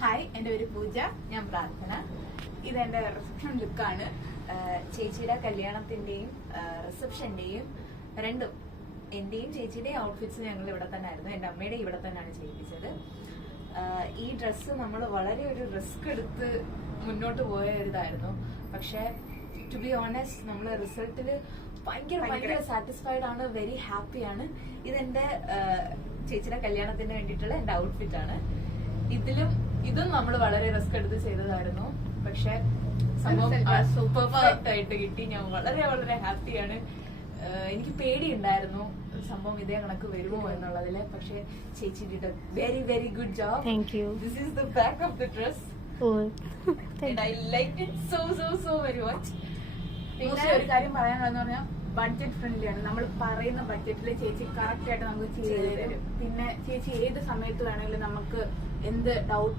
Hi, എന്റെ പേര് പൂജ, ഞാൻ പ്രാർത്ഥന. ഇതെന്റെ റിസപ്ഷൻ ലുക്കാണ്. ചേച്ചിയുടെ കല്യാണത്തിന്റെയും റിസപ്ഷന്റെയും രണ്ടും എന്റെയും ചേച്ചിയുടെയും ഔട്ട്ഫിറ്റ്സ് ഞങ്ങൾ ഇവിടെ തന്നെ ആയിരുന്നു. എന്റെ അമ്മയുടെ ഇവിടെ തന്നെയാണ് ചെയ്യിപ്പിച്ചത്. ഈ ഡ്രസ്സ് നമ്മൾ വളരെ ഒരു റിസ്ക് എടുത്ത് മുന്നോട്ട് പോയ ഒരു ഇതായിരുന്നു. പക്ഷെ ടു ബി ഓണസ്റ്റ് നമ്മൾ റിസൾട്ടില് ഭയങ്കര സാറ്റിസ്ഫൈഡ് ആണ്, വെരി ഹാപ്പിയാണ്. ഇതെന്റെ ചേച്ചിയുടെ കല്യാണത്തിന് വേണ്ടിയിട്ടുള്ള എന്റെ ഔട്ട്ഫിറ്റ് ആണ്. ഇതും നമ്മൾ വളരെ റിസ്ക് എടുത്ത് ചെയ്തതായിരുന്നു. പക്ഷെ സംഭവം സൂപ്പർ പെർഫെക്റ്റ് ആയിട്ട് കിട്ടി. ഞാൻ വളരെ ഹാപ്പിയാണ്. എനിക്ക് പേടിയുണ്ടായിരുന്നു സംഭവം ഇതേ കണക്ക് വരുമോ എന്നുള്ളതില്. പക്ഷെ ചേച്ചി did A very good job. Thank you. This is the back of the dress. Oh, And I liked it so very much. പിന്നെ ഒരു കാര്യം പറയാനുള്ളതെന്ന് പറഞ്ഞാൽ ബഡ്ജറ്റ് ഫ്രണ്ട്ലി ആണ്. നമ്മൾ പറയുന്ന ബഡ്ജറ്റിൽ ചേച്ചി കറക്റ്റ് ആയിട്ട് നമുക്ക് ചെയ്തു തരും. പിന്നെ ചേച്ചി ഏത് സമയത്ത് വേണമെങ്കിലും നമുക്ക് എന്ത് ഡൗട്ട്